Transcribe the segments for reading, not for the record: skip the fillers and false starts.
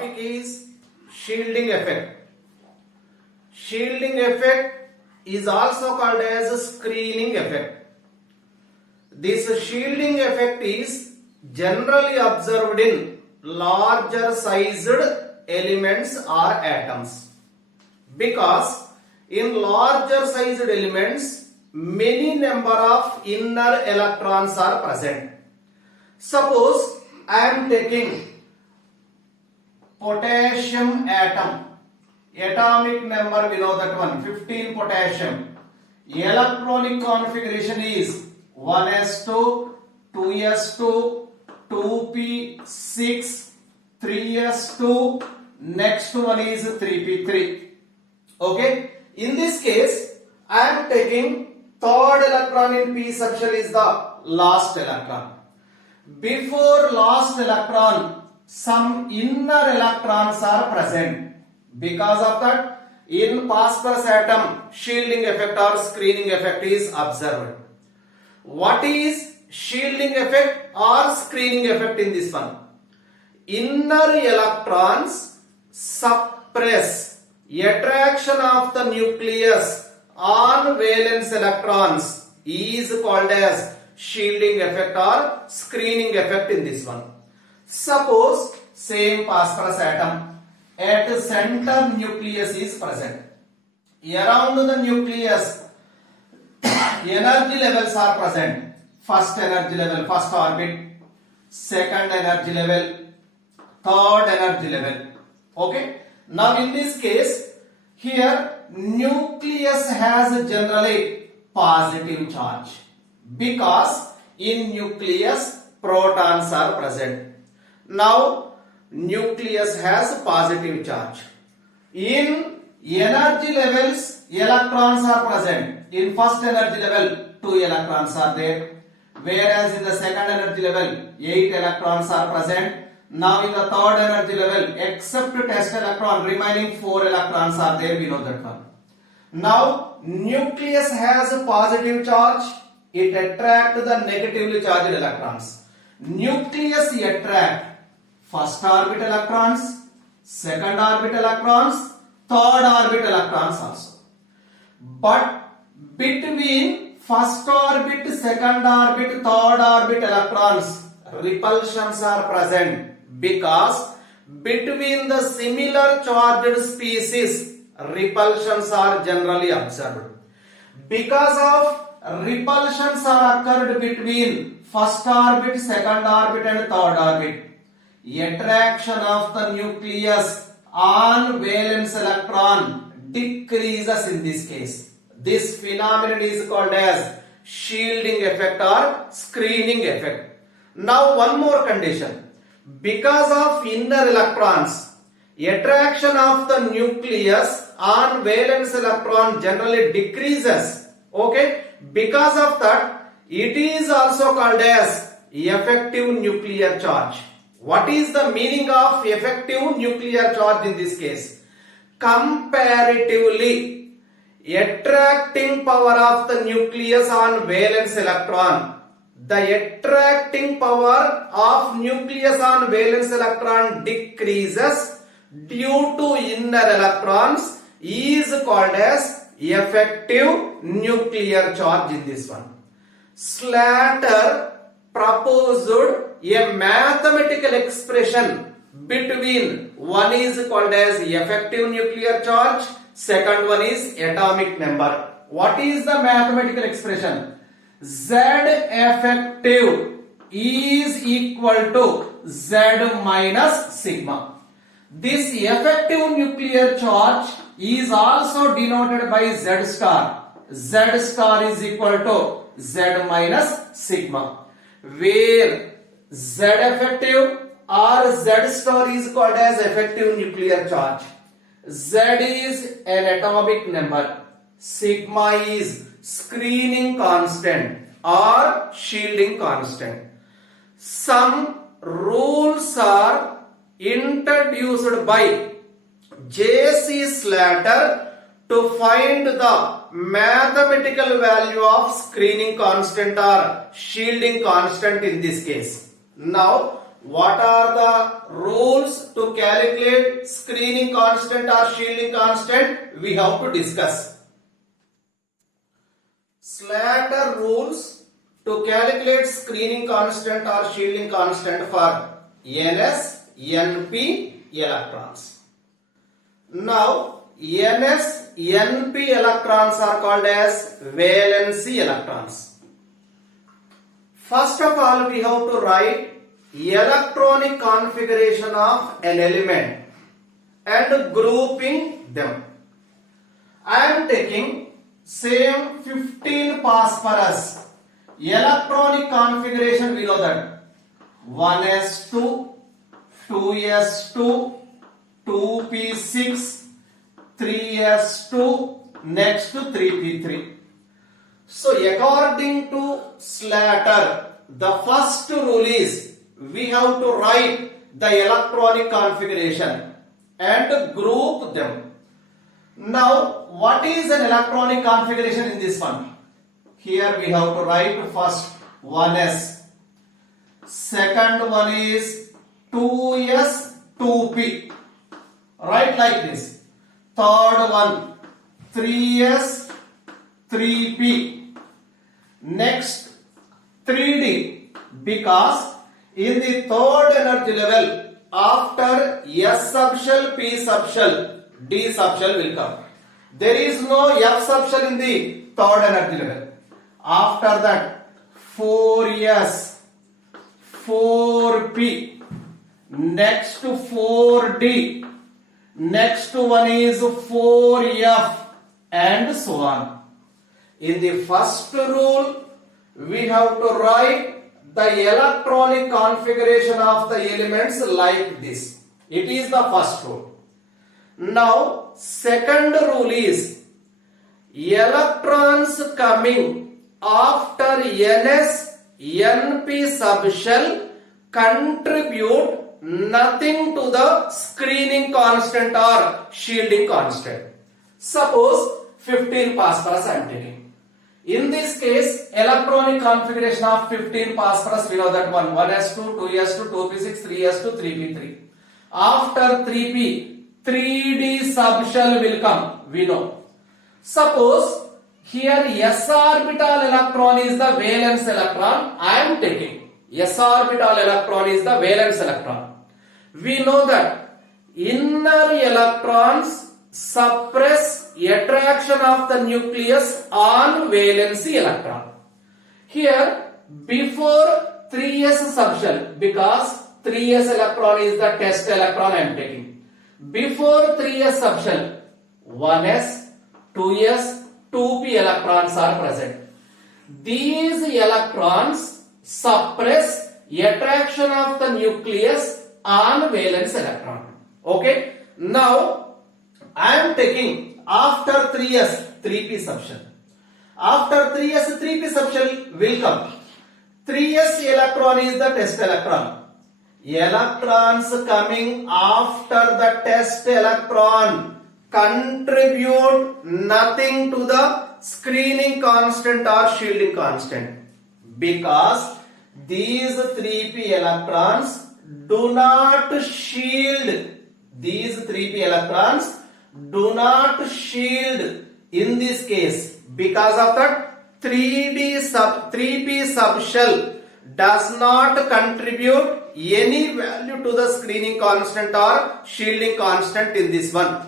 topic is shielding effect. Shielding effect is also called as screening effect. This shielding effect is generally observed in larger sized elements or atoms, because in larger sized elements many number of inner electrons are present. Suppose I am taking potassium atom, atomic number we know that one, 15 potassium. Electronic configuration is 1s2, 2s2, 2p6, 3s2, next one is 3p3. Okay, in this case I am taking third electron in p subshell is the last electron. Before last electron, some inner electrons are present. Because of that, in phosphorus atom, shielding effect or screening effect is observed. What is shielding effect or screening effect in this one? Inner electrons suppress attraction of the nucleus on valence electrons is called as shielding effect or screening effect in this one. Suppose same phosphorus atom, at center nucleus is present. Around the nucleus energy levels are present. First energy level, first orbit, second energy level, third energy level. Okay. Now in this case, here nucleus has generally positive charge, because in nucleus protons are present. Now nucleus has positive charge. In energy levels, electrons are present. In first energy level, 2 electrons are there, whereas in the second energy level, 8 electrons are present. Now in the third energy level, except test electron, remaining 4 electrons are there, we know that one. Now nucleus has a positive charge, it attracts the negatively charged electrons. Nucleus attracts first orbit electrons, second orbit electrons, third orbit electrons also. But between first orbit, second orbit, third orbit electrons, repulsions are present, because between the similar charged species, repulsions are generally observed. Because of repulsions are occurred between first orbit, second orbit and third orbit, attraction of the nucleus on valence electron decreases in this case. This phenomenon is called as shielding effect or screening effect. Now one more condition. Because of inner electrons, attraction of the nucleus on valence electron generally decreases. Okay, because of that, it is also called as effective nuclear charge. What is the meaning of effective nuclear charge in this case? Comparatively, attracting power of the nucleus on valence electron, the attracting power of nucleus on valence electron decreases due to inner electrons is called as effective nuclear charge in this one. Slater proposed a mathematical expression between one is called as effective nuclear charge, second one is atomic number. What is the mathematical expression? Z effective is equal to Z minus sigma. This effective nuclear charge is also denoted by Z star. Z star is equal to Z minus sigma, where Z effective or Z star is called as effective nuclear charge. Z is an atomic number. Sigma is screening constant or shielding constant. Some rules are introduced by J.C. Slater to find the mathematical value of screening constant or shielding constant in this case. Now, what are the rules to calculate screening constant or shielding constant? We have to discuss. Slater rules to calculate screening constant or shielding constant for NS, NP electrons. Now, NS, NP electrons are called as valency electrons. First of all, we have to write electronic configuration of an element and grouping them. I am taking same 15 phosphorus. Electronic configuration, we know that 1s2, 2s2, 2p6, 3s2, next to 3p3. So according to Slater, the first rule is we have to write the electronic configuration and group them. Now, what is an electronic configuration in this one? Here we have to write first 1s, second one is 2s, 2p, right, like this. Third one 3s, 3p, next 3d, because in the third energy level after S subshell, P subshell, D subshell will come. There is no F subshell in the third energy level. After that 4s, 4p, next to 4d, next one is 4f, and so on. In the first rule, we have to write the electronic configuration of the elements like this. It is the first rule. Now, second rule is electrons coming after NS, NP subshell contribute nothing to the screening constant or shielding constant. Suppose 15 phosphorus I am taking. In this case, electronic configuration of 15 phosphorus, we know that one 1s2, 2s2, 2p6, 3s2, 3p3. After 3p, 3d subshell will come, we know. Suppose here s orbital electron is the valence electron I am taking. S orbital electron is the valence electron. We know that inner electrons suppress attraction of the nucleus on valency electron. Here, before 3s subshell, because 3s electron is the test electron I am taking. Before 3s subshell, 1s, 2s, 2p electrons are present. These electrons suppress attraction of the nucleus on valence electron. Okay. Now, I am taking after 3s, 3p subshell. After 3s, 3p subshell will come. 3s electron is the test electron. Electrons coming after the test electron contribute nothing to the screening constant or shielding constant, because these 3p electrons do not shield. These 3p electrons do not shield in this case, because of that 3p subshell does not contribute any value to the screening constant or shielding constant in this one.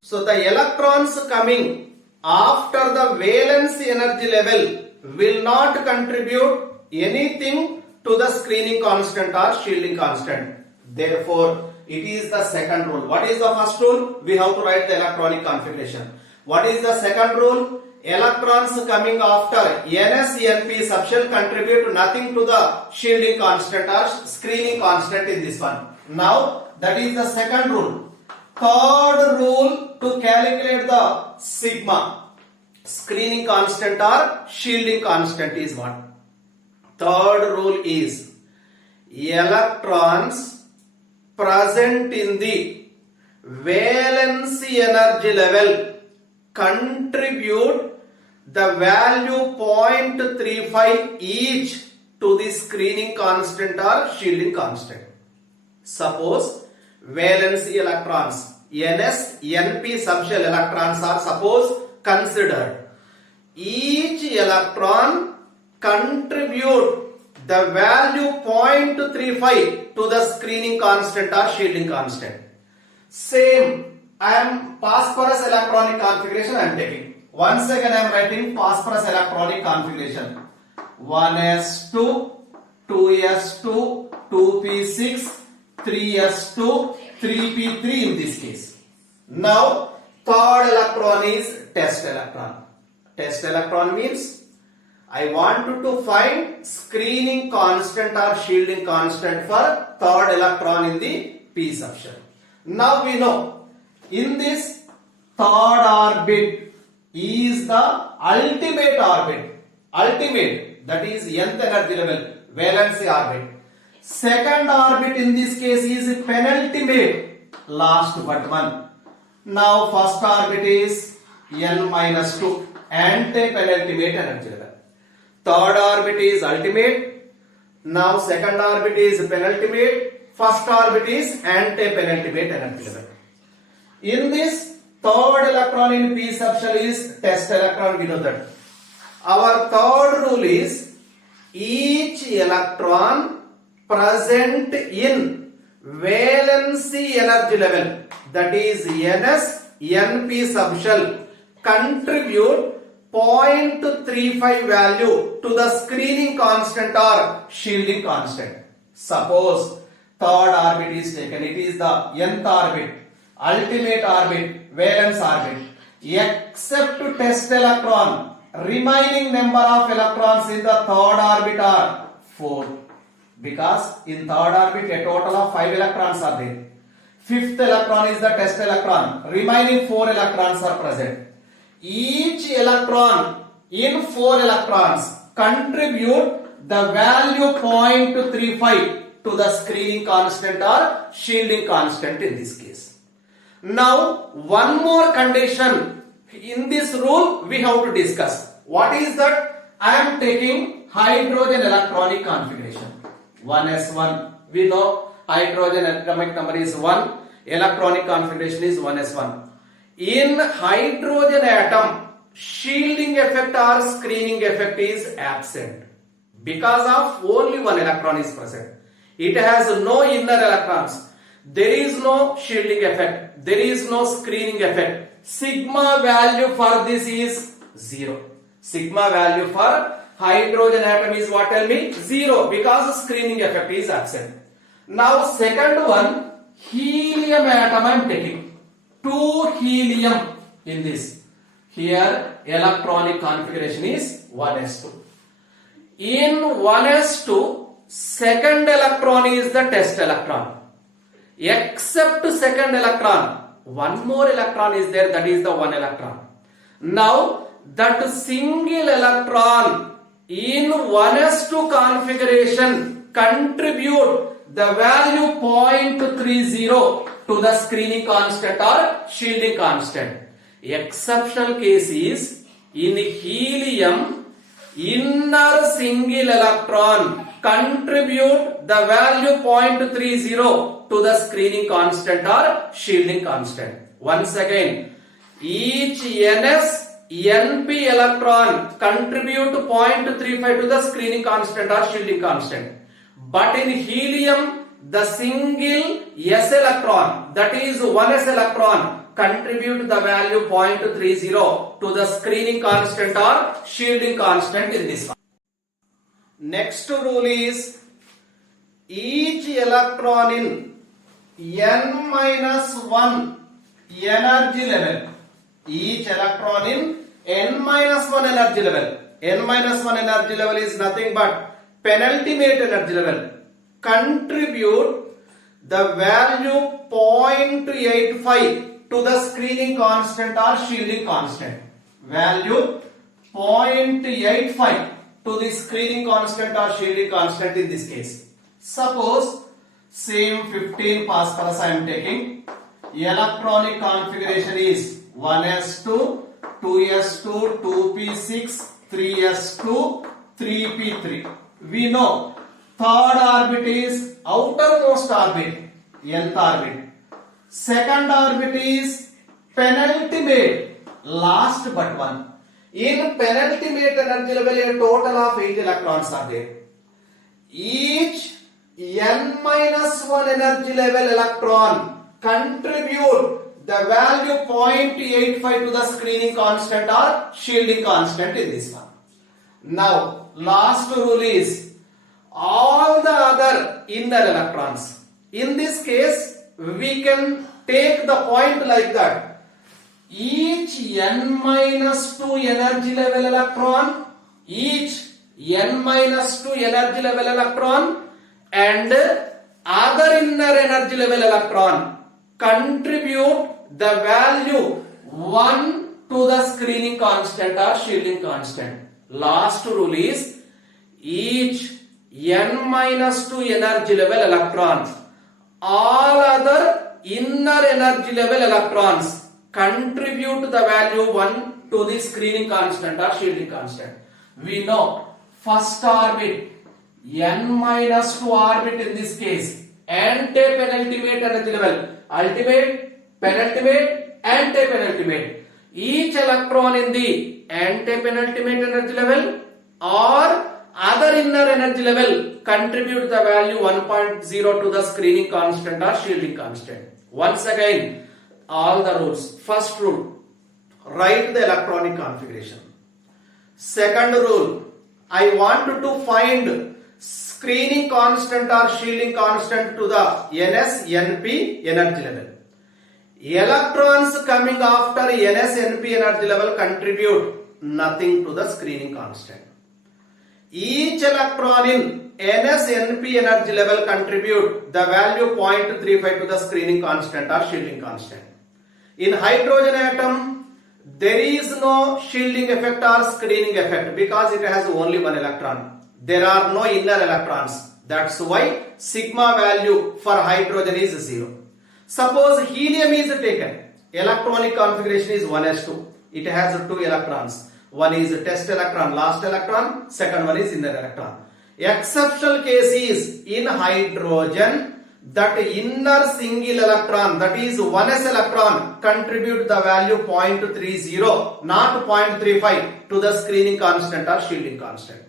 So the electrons coming after the valence energy level will not contribute anything to the screening constant or shielding constant. Therefore, it is the second rule. What is the first rule? We have to write the electronic configuration. What is the second rule? Electrons coming after NS, NP subshell contribute nothing to the shielding constant or screening constant in this one. Now, that is the second rule. Third rule to calculate the sigma, screening constant or shielding constant, is what? Third rule is electrons present in the valency energy level contribute the value 0.35 each to the screening constant or shielding constant. Suppose valency electrons, Ns, Np subshell electrons are suppose considered. Each electron contribute the value 0.35 to the screening constant or shielding constant. Same, I am phosphorus electronic configuration I am taking. Once again I am writing phosphorus electronic configuration. 1s2, 2s2, 2p6, 3s2, 3p3 in this case. Now third electron is test electron. Test electron means I want to find screening constant or shielding constant for third electron in the p subshell. Now we know in this third orbit is the ultimate orbit. Ultimate, that is nth energy level, valency orbit. Second orbit in this case is penultimate, last but one. Now first orbit is n minus 2, anti-penultimate energy level. Third orbit is ultimate. Now second orbit is penultimate. First orbit is anti-penultimate energy level. In this third electron in p subshell is test electron, we know that. Our third rule is each electron present in valency energy level, that is Ns, Np subshell, contribute 0.35 value to the screening constant or shielding constant. Suppose third orbit is taken, it is the nth orbit, ultimate orbit, valence orbit. Except test electron, remaining number of electrons in the third orbit are 4. Because in third orbit a total of 5 electrons are there. Fifth electron is the test electron, remaining 4 electrons are present. Each electron in 4 electrons contribute the value 0.35 to the screening constant or shielding constant in this case. Now one more condition in this rule we have to discuss. What is that? I am taking hydrogen electronic configuration. 1s1. We know hydrogen atomic number is 1. Electronic configuration is 1s1. In hydrogen atom, shielding effect or screening effect is absent because of only one electron is present. It has no inner electrons. There is no shielding effect. There is no screening effect. Sigma value for this is 0. Sigma value for hydrogen atom is what, tell me? 0, because screening effect is absent. Now second one, helium atom I am taking. 2 helium in this. Here electronic configuration is 1s2. In 1s2, second electron is the test electron. Except second electron, one more electron is there, that is the 1 electron. Now that single electron in 1s2 configuration contribute the value 0.30 to the screening constant or shielding constant. Exceptional case is in helium, inner single electron contribute the value 0.30 to the screening constant or shielding constant. Once again, each Ns, Np electron contribute 0.35 to the screening constant or shielding constant. But in helium, the single s electron, that is 1s electron, contribute the value 0.30 to the screening constant or shielding constant in this one. Next rule is each electron in n minus 1 energy level, each electron in n minus 1 energy level, n minus 1 energy level is nothing but penultimate energy level, contribute the value 0.85 to the screening constant or shielding constant. Value 0.85 to the screening constant or shielding constant in this case. Suppose same 15 phosphorus I am taking. Electronic configuration is 1s2, 2s2, 2p6, 3s2, 3p3. we know third orbit is outermost orbit, nth orbit. Second orbit is penultimate, last but one. In penultimate energy level, a total of 8 electrons are there. Each n minus 1 energy level electron contribute the value 0.85 to the screening constant or shielding constant in this one. Now, last rule is all the other inner electrons. In this case, we can take the point like that. Each n minus 2 energy level electron, each n minus 2 energy level electron and other inner energy level electron contribute the value 1 to the screening constant or shielding constant. Last rule is each n minus 2 energy level electron, all other inner energy level electrons contribute the value 1 to the screening constant or shielding constant. We know first orbit, n minus 2 orbit in this case, ante-penultimate energy level, ultimate, penultimate, ante-penultimate. Each electron in the ante-penultimate energy level or other inner energy level contribute the value 1.0 to the screening constant or shielding constant. Once again, all the rules. First rule, write the electronic configuration. Second rule, I want to find screening constant or shielding constant to the NS NP energy level. Electrons coming after NS NP energy level contribute nothing to the screening constant. Each electron in NS NP energy level contribute the value 0.35 to the screening constant or shielding constant. In hydrogen atom, there is no shielding effect or screening effect because it has only one electron. There are no inner electrons. That's why sigma value for hydrogen is 0. Suppose helium is taken. Electronic configuration is 1s2. It has 2 electrons. One is test electron, last electron. Second one is inner electron. Exceptional case is in hydrogen, that inner single electron, that is 1s electron, contribute the value 0.30, not 0.35 to the screening constant or shielding constant.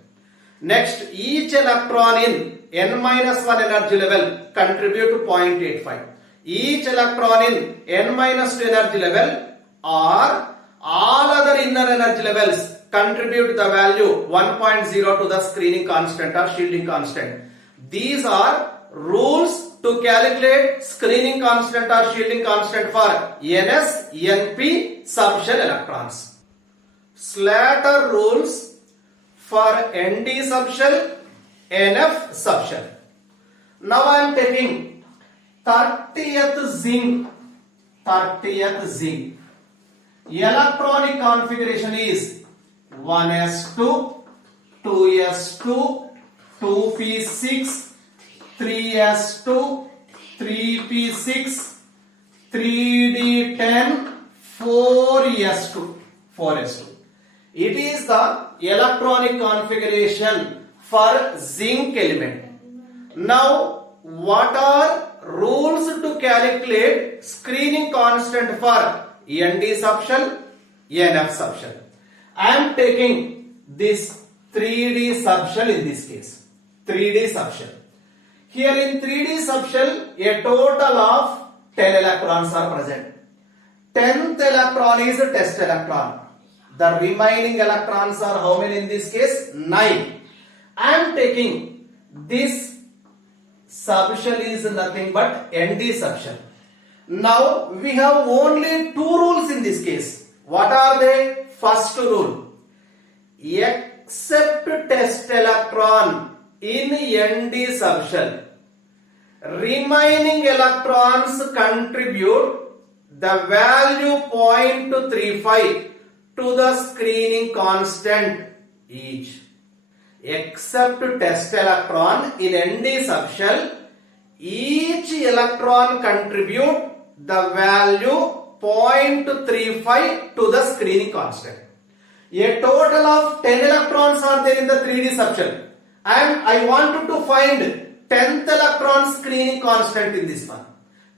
Next, each electron in n-1 energy level contribute 0.85. Each electron in n-2 energy level or all other inner energy levels contribute the value 1.0 to the screening constant or shielding constant. These are rules to calculate screening constant or shielding constant for NS, NP subshell electrons. Slater rules for ND subshell, NF subshell. Now I am taking 30th zinc. Electronic configuration is 1s2, 2s2, 2p6, 3s2, 3p6, 3d10, 4s2. It is the electronic configuration for zinc element. Now, what are rules to calculate screening constant for ND subshell, NF subshell? I am taking this 3D subshell in this case. 3D subshell. Here in 3D subshell, a total of 10 electrons are present. 10th electron is a test electron. The remaining electrons are how many in this case? 9. I am taking this subshell is nothing but ND subshell. Now we have only 2 rules in this case. What are they? First rule, except test electron in ND subshell, remaining electrons contribute the value 0.35 to the screening constant each. Except test electron in ND subshell, each electron contribute the value 0.35 to the screening constant. A total of 10 electrons are there in the 3D subshell. and I wanted to find 10th electron screening constant in this one.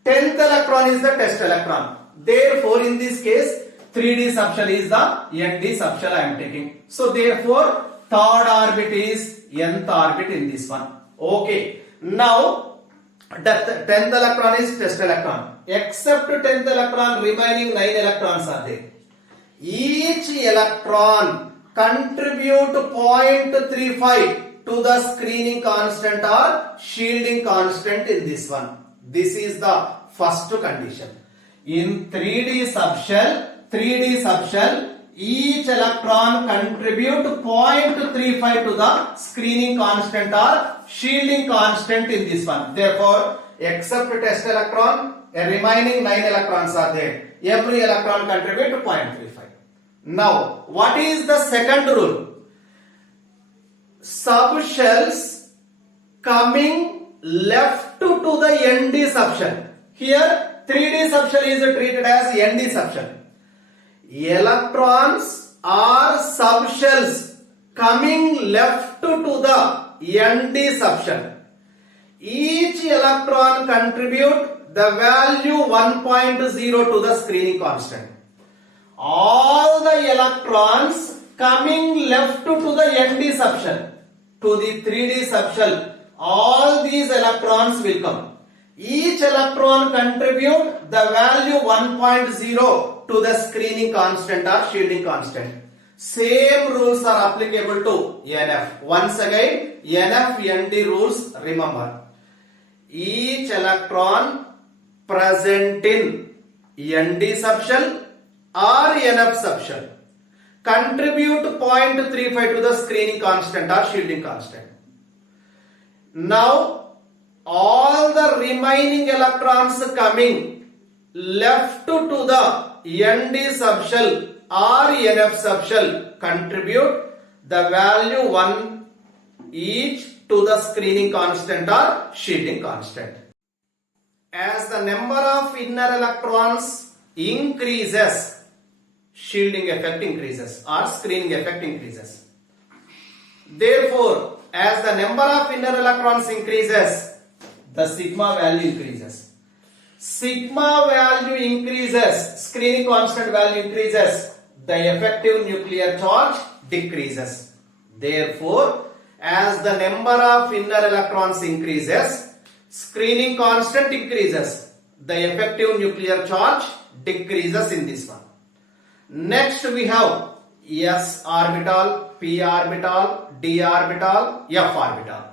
10th electron is the test electron. Therefore, in this case, 3d subshell is the nd subshell I am taking. So, therefore, third orbit is nth orbit in this one. Okay. Now, the 10th electron is test electron. Except 10th electron, remaining 9 electrons are there. Each electron contribute 0.35 to the screening constant or shielding constant in this one. This is the first condition. In 3d subshell, each electron contribute 0.35 to the screening constant or shielding constant in this one. Therefore, except test electron, remaining 9 electrons are there. Every electron contribute 0.35. Now, what is the second rule? Subshells coming left to the nd subshell. Here, 3d subshell is treated as nd subshell. Electrons are subshells coming left to the nd subshell. Each electron contribute the value 1.0 to the screening constant. All the electrons coming left to the nd subshell, to the 3d subshell, all these electrons will come. Each electron contribute the value 1.0 to the screening constant or shielding constant. Same rules are applicable to NF. Once again, NF ND rules remember. Each electron present in ND subshell or NF subshell contribute 0.35 to the screening constant or shielding constant. Now, all the remaining electrons coming left to the ND subshell or NF subshell contribute the value 1 each to the screening constant or shielding constant. As the number of inner electrons increases, shielding effect increases or screening effect increases. Therefore, as the number of inner electrons increases, the sigma value increases. Sigma value increases, screening constant value increases, the effective nuclear charge decreases. Therefore, as the number of inner electrons increases, screening constant increases, the effective nuclear charge decreases in this one. Next we have s orbital, p orbital, d orbital, f orbital.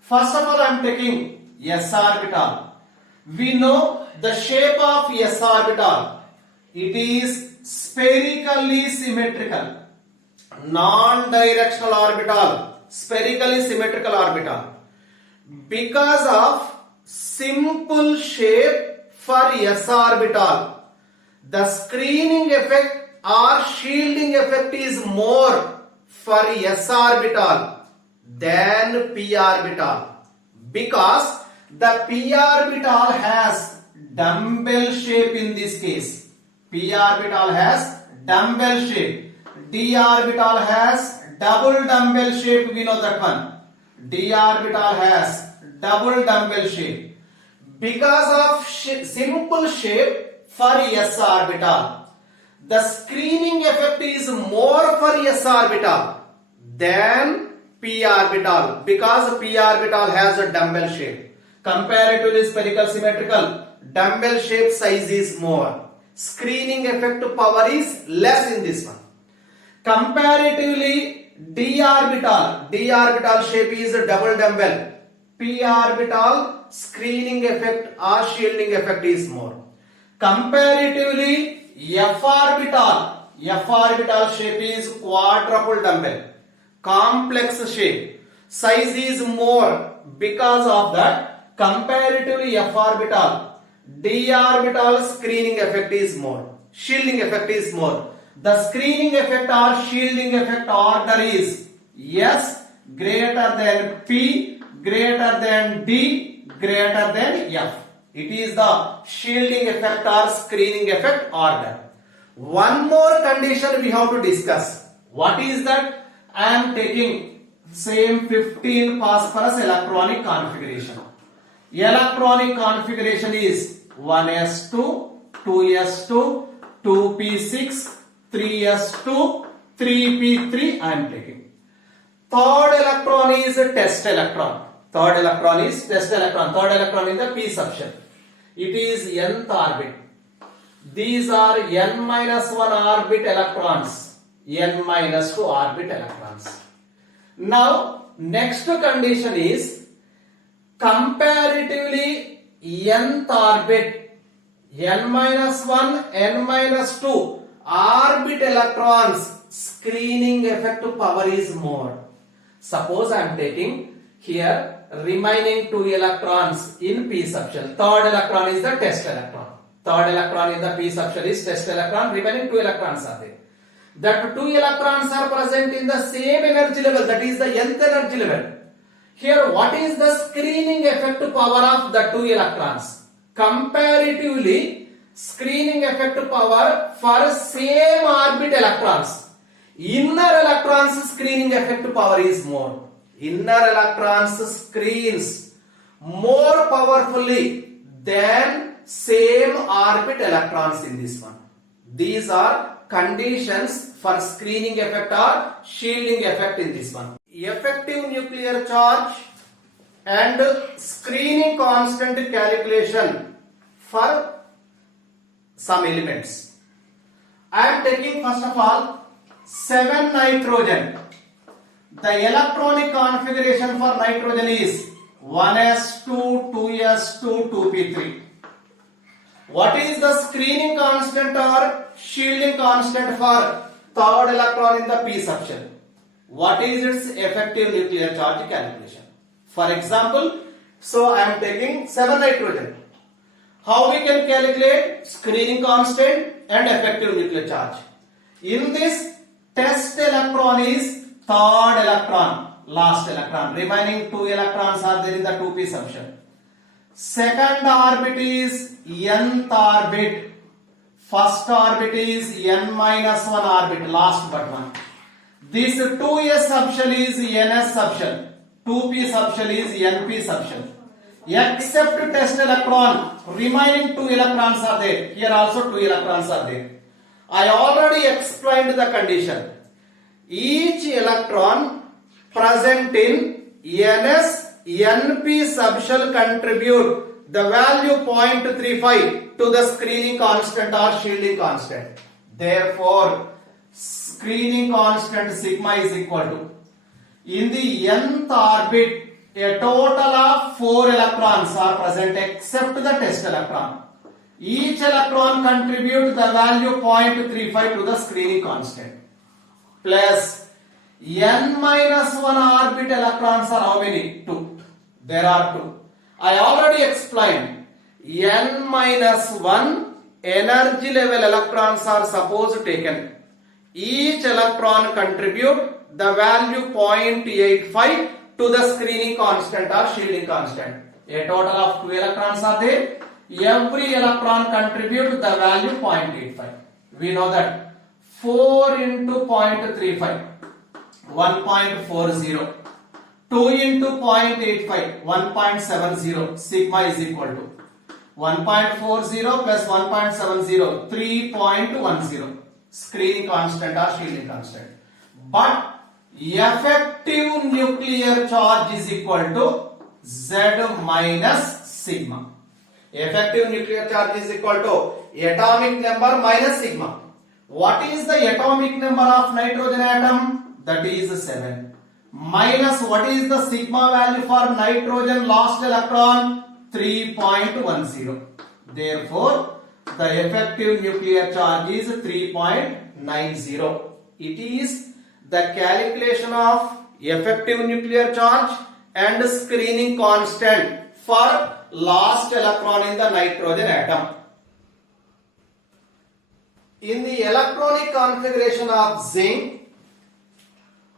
First of all, I am taking s orbital. We know the shape of s orbital. It is spherically symmetrical, non-directional orbital, spherically symmetrical orbital. Because of simple shape for s orbital, the screening effect or shielding effect is more for s orbital than p orbital, because the p orbital has dumbbell shape in this case. P orbital has dumbbell shape. D orbital has double dumbbell shape, we know that one. D orbital has double dumbbell shape. Because of simple shape for s orbital, the screening effect is more for s orbital than p orbital, because p orbital has a dumbbell shape. Comparatively spherical symmetrical, dumbbell shape size is more. Screening effect power is less in this one. Comparatively d orbital shape is a double dumbbell. P orbital screening effect or shielding effect is more. Comparatively f orbital shape is quadruple dumbbell, complex shape, size is more. Because of that, comparatively f orbital, d orbital screening effect is more, shielding effect is more. The screening effect or shielding effect order is s greater than p, greater than d, greater than f. It is the shielding effect or screening effect order. One more condition we have to discuss. What is that? I am taking same 15 phosphorus electronic configuration. Electronic configuration is 1s2, 2s2, 2p6, 3s2, 3p3 I am taking. Third electron is a test electron. Third electron is test electron. Third electron in the p subshell. It is nth orbit. These are n minus 1 orbit electrons, n minus 2 orbit electrons. Now, next condition is comparatively nth orbit, n minus 1, n minus 2 orbit electrons screening effective power is more. Suppose I am taking here remaining 2 electrons in p subshell. Third electron is the test electron. Third electron in the p subshell is test electron. Remaining 2 electrons are there. That 2 electrons are present in the same energy level, that is the nth energy level. Here, what is the screening effective power of the 2 electrons? Comparatively, screening effective power for same orbit electrons. Inner electrons screening effective power is more. Inner electrons screens more powerfully than same orbit electrons in this one. These are conditions for screening effect or shielding effect in this one. Effective nuclear charge and screening constant calculation for some elements. I am taking first of all 7 nitrogen. The electronic configuration for nitrogen is 1s2, 2s2, 2p3. What is the screening constant or shielding constant for third electron in the p subshell? What is its effective nuclear charge calculation? For example, so I am taking 7 nitrogen. How we can calculate screening constant and effective nuclear charge? In this, test electron is third electron, last electron. Remaining 2 electrons are there in the 2p subshell. Second orbit is nth orbit. First orbit is n minus 1 orbit, last but one. This 2s subshell is ns subshell. 2p subshell is np subshell. Except test electron, remaining 2 electrons are there. Here also 2 electrons are there. I already explained the condition. Each electron present in ns, np subshell contribute the value 0.35 to the screening constant or shielding constant. Therefore, screening constant sigma is equal to, in the nth orbit, a total of 4 electrons are present except the test electron. Each electron contributes the value 0.35 to the screening constant. Plus n minus 1 orbit electrons are how many? 2. There are 2. I already explained. N minus 1 energy level electrons are supposed taken. Each electron contribute the value 0.85 to the screening constant or shielding constant. A total of 2 electrons are there. Every electron contributes the value 0.85. We know that 4 into 0.35, 1.40. 2 into 0.85, 1.70. Sigma is equal to 1.40 plus 1.70, 3.10. Screening constant or shielding constant. But effective nuclear charge is equal to Z minus sigma. Effective nuclear charge is equal to atomic number minus sigma. What is the atomic number of nitrogen atom? That is 7. Minus what is the sigma value for nitrogen last electron? 3.10. Therefore, the effective nuclear charge is 3.90. It is the calculation of effective nuclear charge and screening constant for last electron in the nitrogen atom. In the electronic configuration of zinc,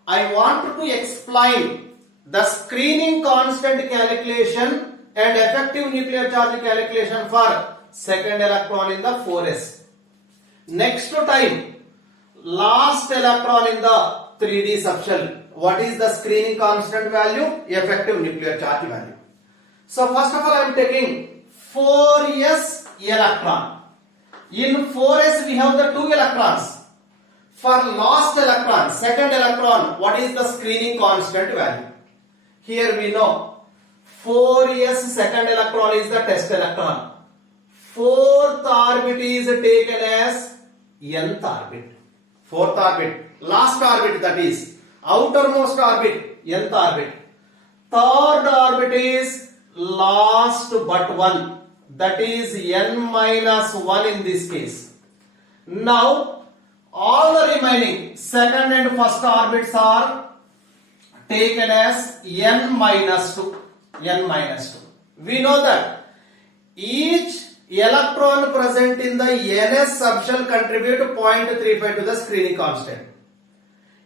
I want to explain the screening constant calculation and effective nuclear charge calculation for second electron in the 4s. Next time, last electron in the 3d subshell, what is the screening constant value? Effective nuclear charge value. So first of all, I am taking 4s electron. In 4s we have the 2 electrons. For last electron, second electron, what is the screening constant value? Here we know 4s second electron is the test electron. Fourth orbit is taken as nth orbit. Fourth orbit, last orbit, that is outermost orbit, nth orbit. Third orbit is last but one, that is n minus 1 in this case. Now all the remaining second and first orbits are taken as n minus 2. N minus 2. We know that each electron present in the ns subshell contribute 0.35 to the screening constant.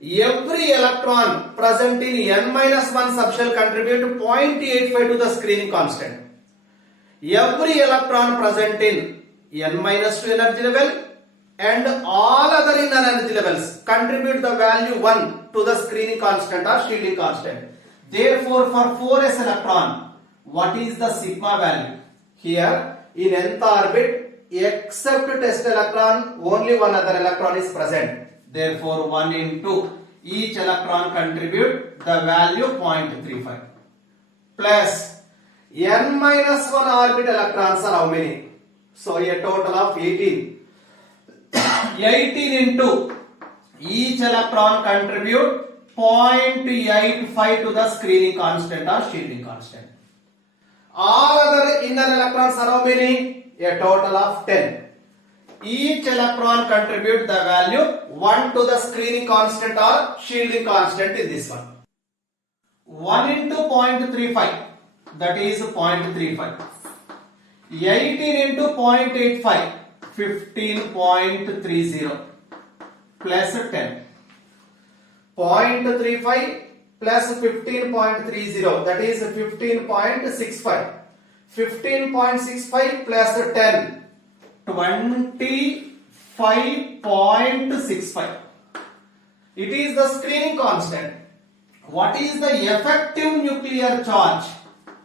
Every electron present in n minus 1 subshell contribute 0.85 to the screening constant. Every electron present in n minus 2 energy level and all other inner energy levels contribute the value 1 to the screening constant or shielding constant. Therefore, for 4s electron, what is the sigma value? Here, in nth orbit, except test electron, only one other electron is present. Therefore, 1 into each electron contribute the value 0.35. Plus, n minus 1 orbit electrons are how many? So, a total of 18. 18 into each electron contribute 0.85 to the screening constant or shielding constant. All other inner electrons are how many? A total of 10. Each electron contribute the value 1 to the screening constant or shielding constant in this one. 1 into 0.35, that is 0.35. 18 into 0.85, 15.30 plus 10. 0.35 plus 15.30, that is 15.65. 15.65 plus 10, 25.65. It is the screening constant. What is the effective nuclear charge?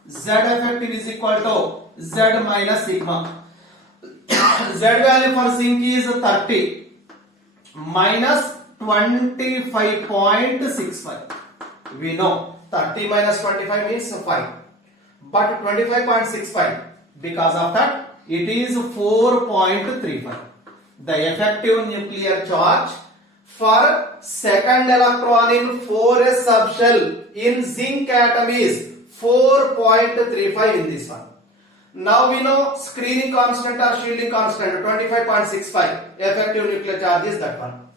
Z effective is equal to Z minus sigma. Z value for zinc is 30 minus 25.65. We know 30 minus 25 means 5, but 25.65, because of that it is 4.35. The effective nuclear charge for second electron in 4s subshell in zinc atom is 4.35 in this one. Now we know screening constant or shielding constant 25.65. Effective nuclear charge is that one.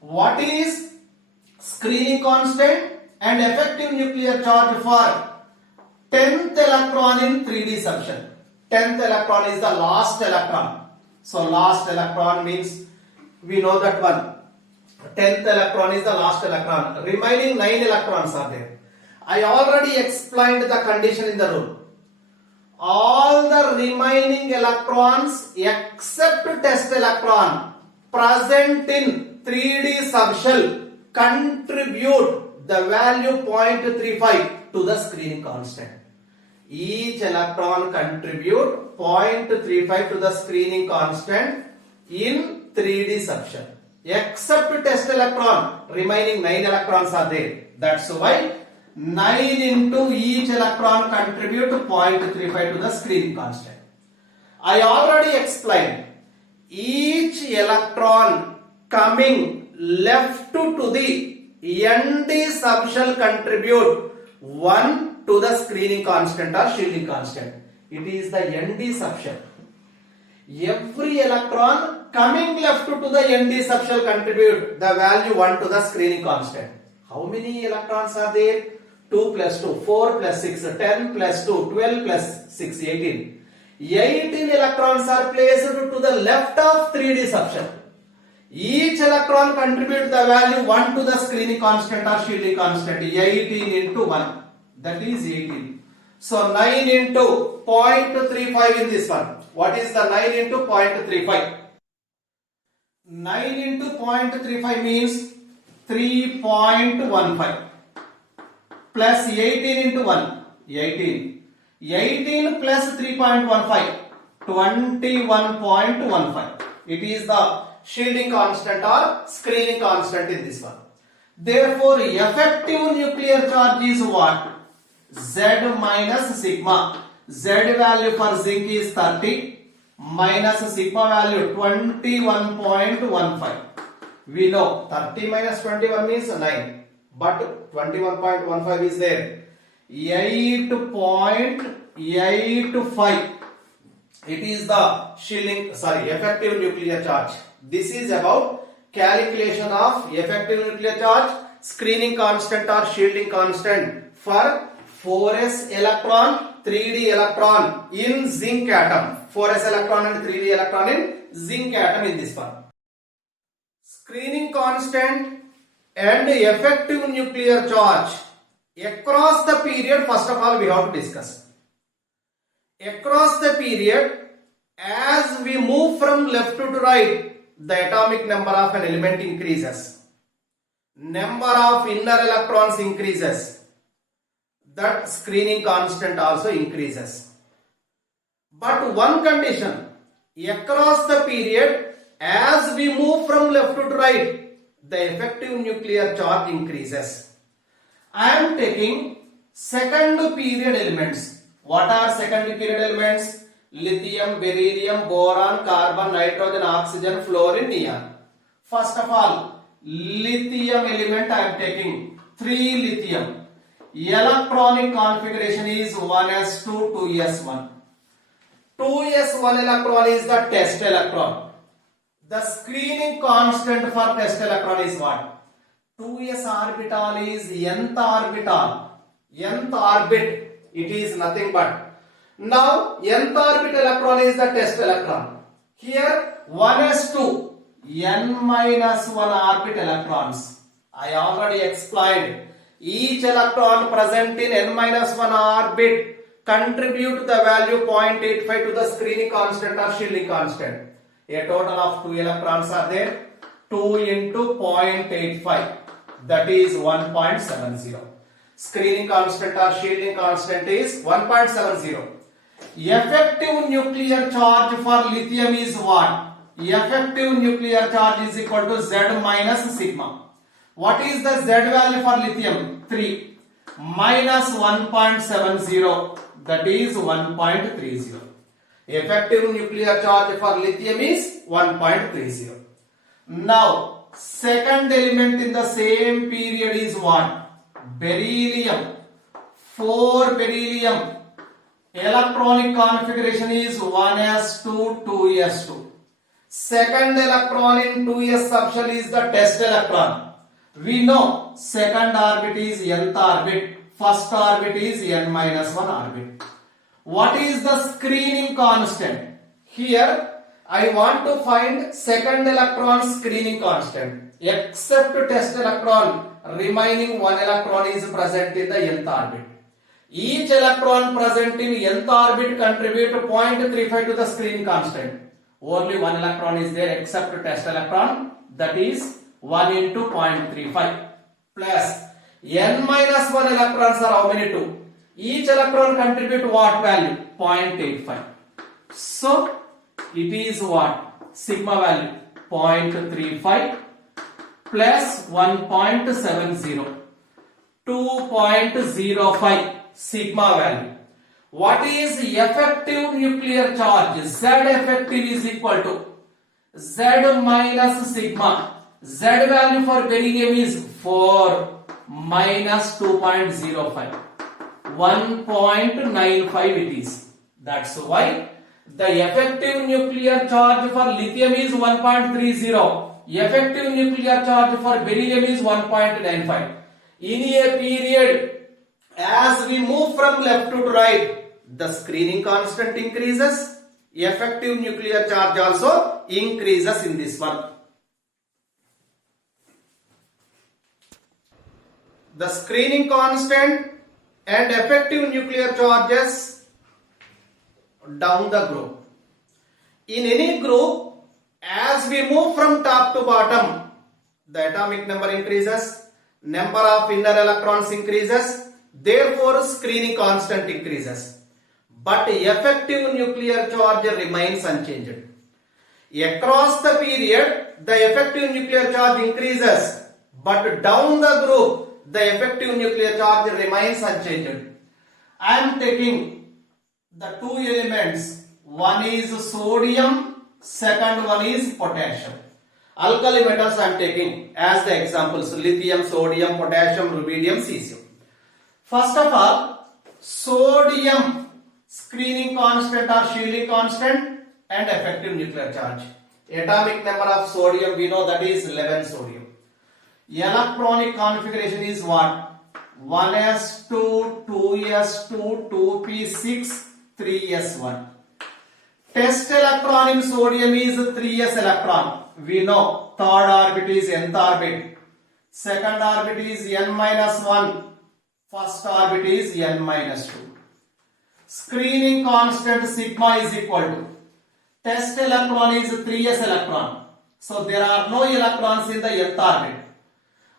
What is screening constant and effective nuclear charge for 10th electron in 3D subshell? 10th electron is the last electron. So last electron means we know that one. 10th electron is the last electron. Remaining 9 electrons are there. I already explained the condition in the rule. All the remaining electrons except test electron present in 3D subshell contribute the value 0.35 to the screening constant. Each electron contribute 0.35 to the screening constant in 3D subshell. Except test electron, remaining 9 electrons are there. That's why 9 into each electron contribute 0.35 to the screening constant. I already explained each electron coming left to the ND subshell contribute 1 to the screening constant or shielding constant. It is the ND subshell. Every electron coming left to the ND subshell contribute the value 1 to the screening constant. How many electrons are there? 2 plus 2, 4 plus 6, 10 plus 2, 12 plus 6, 18. 18 electrons are placed to the left of 3D subshell. Each electron contribute the value 1 to the screening constant or shielding constant. 18 into 1, that is 18. So 9 into 0.35 in this one. What is the 9 into 0.35? 9 into 0.35 means 3.15. plus 18 into 1, 18. 18 plus 3.15, 21.15. It is the shielding constant or screening constant in this one. Therefore, effective nuclear charge is what? Z minus sigma. Z value for zinc is 30 minus sigma value 21.15. We know 30 minus 21 means 9, but 21.15 is there. 8.85. It is the effective nuclear charge. This is about calculation of effective nuclear charge, screening constant or shielding constant for 4s electron, 3d electron in zinc atom. 4s electron and 3d electron in zinc atom in this one. Screening constant and effective nuclear charge across the period, first of all we have to discuss. Across the period, as we move from left to right, the atomic number of an element increases. Number of inner electrons increases. That screening constant also increases. But one condition, across the period, as we move from left to right, the effective nuclear charge increases. I am taking second period elements. What are second period elements? Lithium, beryllium, boron, carbon, nitrogen, oxygen, fluorine, neon. First of all, lithium element I am taking 3 lithium. Electronic configuration is 1s2, 2s1. 2s1 electron is the test electron. The screening constant for test electron is what? 2s orbital is nth orbital. Nth orbit, it is nothing but. Now, nth orbit electron is the test electron. Here, 1s2, n minus 1 orbit electrons. I already explained. Each electron present in n minus 1 orbit contribute the value 0.85 to the screening constant or shielding constant. A total of 2 electrons are there. 2 into 0.85, that is 1.70. Screening constant or shielding constant is 1.70. Effective nuclear charge for lithium is what? Effective nuclear charge is equal to Z minus sigma. What is the Z value for lithium? 3 minus 1.70, that is 1.30. Effective nuclear charge for lithium is 1.30. Now, second element in the same period is what? Beryllium. 4 beryllium. Electronic configuration is 1s2, 2s2. Second electron in 2s subshell is the test electron. We know second orbit is nth orbit, first orbit is n minus 1 orbit. What is the screening constant? Here I want to find second electron screening constant. Except test electron, remaining 1 electron is present in the nth orbit. Each electron present in nth orbit contribute 0.35 to the screening constant. Only 1 electron is there except test electron, that is 1 into 0.35 plus n minus 1 electrons are how many? 2. Each electron contribute what value? 0.85. So it is what? Sigma value 0.35 plus 1.70, 2.05 sigma value. What is effective nuclear charge? Z effective is equal to Z minus sigma. Z value for beryllium is 4 minus 2.05. 1.95 it is. That's why the effective nuclear charge for lithium is 1.30. Effective nuclear charge for beryllium is 1.95. In a period, as we move from left to right, the screening constant increases. Effective nuclear charge also increases in this one. The screening constant and effective nuclear charges down the group. In any group, as we move from top to bottom, the atomic number increases, number of inner electrons increases, Therefore, screening constant increases, but effective nuclear charge remains unchanged. Across the period, the effective nuclear charge increases, but down the group, the effective nuclear charge remains unchanged. I am taking the two elements. One is sodium, second one is potassium. Alkali metals I am taking as the examples: lithium, sodium, potassium, rubidium, cesium. First of all, sodium screening constant or shielding constant and effective nuclear charge. Atomic number of sodium we know, that is 11 sodium. Electronic configuration is what? 1s2, 2s2, 2p6, 3s1. Test electron in sodium is 3s electron. We know third orbit is nth orbit, second orbit is n-1, first orbit is n-2. Screening constant sigma is equal to test electron is 3s electron. So there are no electrons in the nth orbit.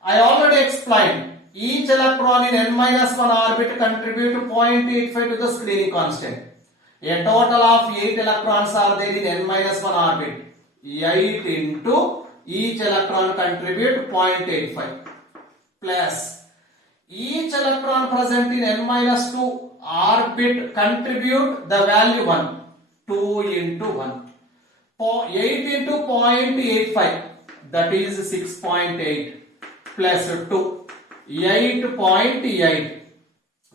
I already explained each electron in n-1 orbit contribute 0.85 to the screening constant. A total of 8 electrons are there in n-1 orbit. 8 into each electron contribute 0.85 plus each electron present in n-2 orbit contribute the value 1. 2 into 1. 8 into 0.85, that is 6.8 plus 2. 8.8.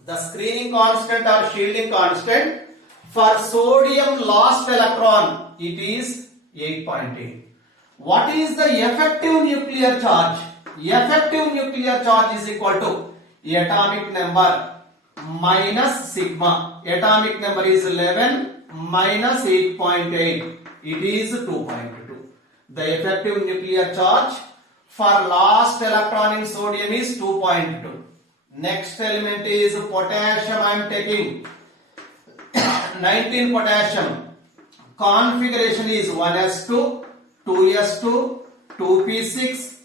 The screening constant or shielding constant for sodium lost electron, it is 8.8. What is the effective nuclear charge? Effective nuclear charge is equal to atomic number minus sigma. Atomic number is 11 minus 8.8. It is 2.2. The effective nuclear charge for last electron in sodium is 2.2. Next element is potassium. I am taking 19 potassium. Configuration is 1s2, 2s2, 2p6,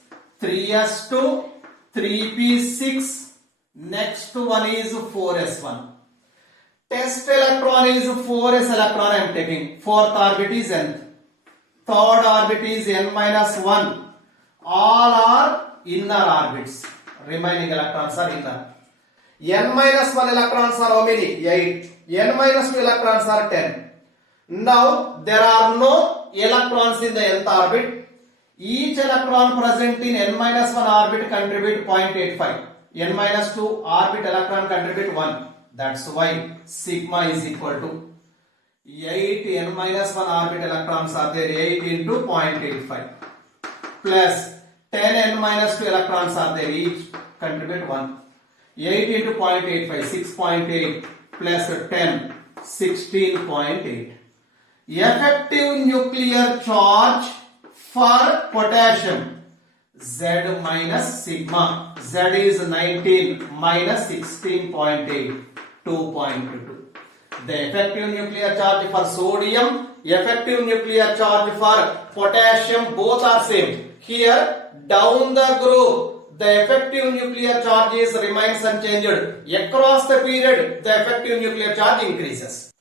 3s2, 3p6. Next one is 4s1. Test electron is 4s electron I am taking. Fourth orbit is nth. Third orbit is n-1. All are inner orbits. Remaining electrons are inner. n-1 electrons are how many? 8. n-2 electrons are 10. Now there are no electrons in the nth orbit. Each electron present in n-1 orbit contribute 0.85. n-2 orbit electron contribute 1. That's why sigma is equal to 8 n-1 orbit electrons are there. 8 into 0.85 plus 10 n-2 electrons are there. Each contribute 1. 8 into 0.85, 6.8 plus 10, 16.8. Effective nuclear charge for potassium, Z minus sigma. Z is 19 minus 16.8, 2.2. The effective nuclear charge for sodium, effective nuclear charge for potassium, both are same. Here down the group, the effective nuclear charge remains unchanged. Across the period, the effective nuclear charge increases.